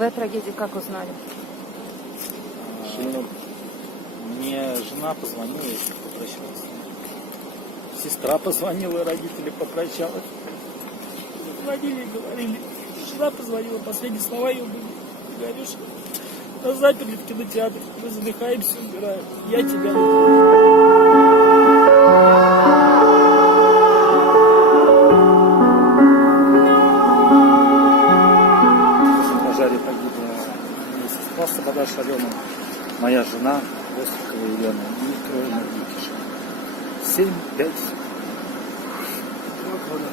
Вы о трагедии как узнали? Мне жена позвонила и попрощалась. Сестра позвонила, родители попрощалась. Звонили и говорили. Жена позвонила, последние слова ее были. Говоришь, нас заперли в кинотеатре, мы задыхаемся, умираем. Я тебя люблю. В пожаре погибла моя сестра Сабадаш Алена, моя жена Острикова Елена и трое моих детишек. 7, 5, 2 года.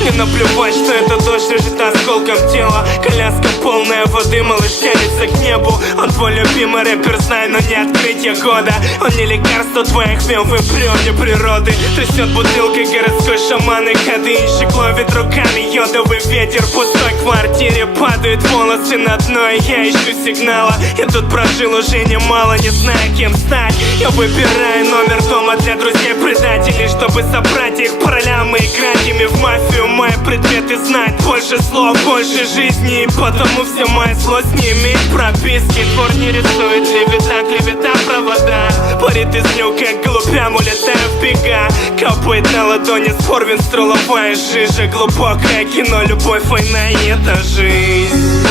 Мне наплевать, что это дождь лежит осколком тела. Коляска полная воды, малыш тянется к небу. Он твой любимый рэпер, знай, но не открытие года. Он не лекарство твоих вен, вы природе природы. Трясет бутылкой городской шаман и ходынщик ловит руками йодовый ветер. В пустой квартире падают волосы на дно, и я ищу сигнала. Я тут прожил уже немало, не зная, кем стать. Я выбираю номер дома для друзей-предателей, чтобы собрать их по ролям и играть ими в мафию. Мои предметы знать больше слов, больше жизни, и потому вся моя злость не имеет прописки. Двор не рисует клевета провода. Парит из люка, голубям улетаю в бега. Капает на ладони сфорвин, стреловая жижа. Глубокое кино, любовь, война и это жизнь.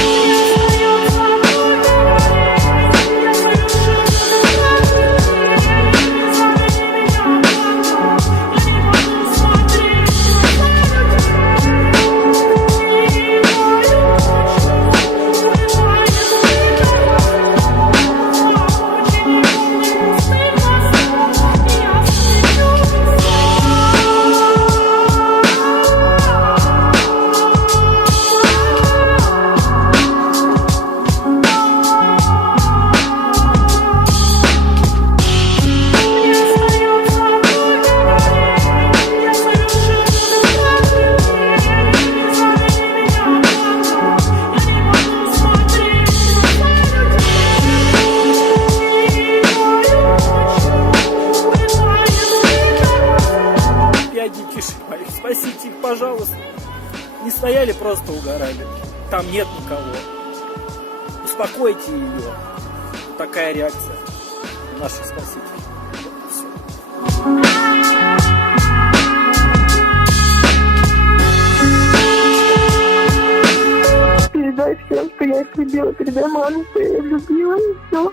Детишек моих, спасите их, пожалуйста. Не стояли, просто угорали. Там нет никого. Успокойте ее. Такая реакция наших спасителей. Все. Передай всем, что я их любила, передай маме, что я их любила, и все.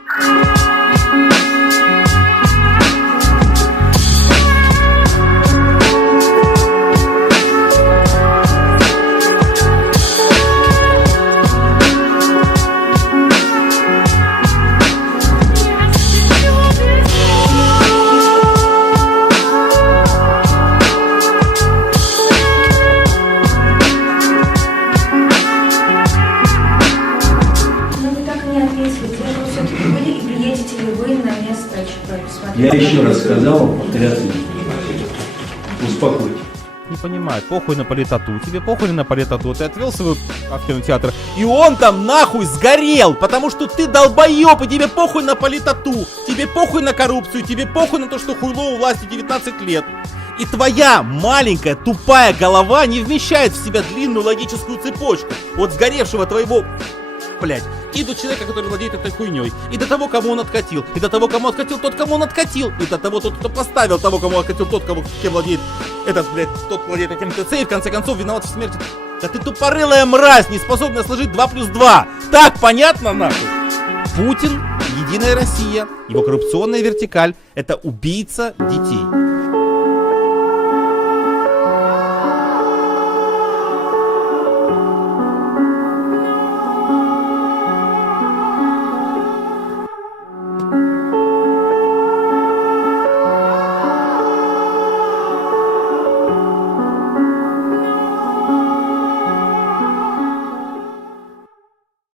Я еще раз сказал, повторяться не буду. Успокойтесь. Не понимаю, похуй на политоту, тебе похуй на политоту, ты отвел свой в кинотеатр, и он там нахуй сгорел, потому что ты долбоеб, и тебе похуй на политоту, тебе похуй на коррупцию, тебе похуй на то, что хуйло у власти 19 лет. И твоя маленькая тупая голова не вмещает в себя длинную логическую цепочку от сгоревшего твоего, блять, и до человека, который владеет этой хуйней, и до того, кому он откатил, и до того, кому откатил тот, кому он откатил, и до того, тот, кто поставил того, кому откатил тот, кем владеет этот, блядь, тот владеет этим ТЦ, и в конце концов виноват в смерти. Да ты тупорылая мразь, не способная сложить 2 + 2. Так понятно, нахуй? Путин, Единая Россия, его коррупционная вертикаль — это убийца детей.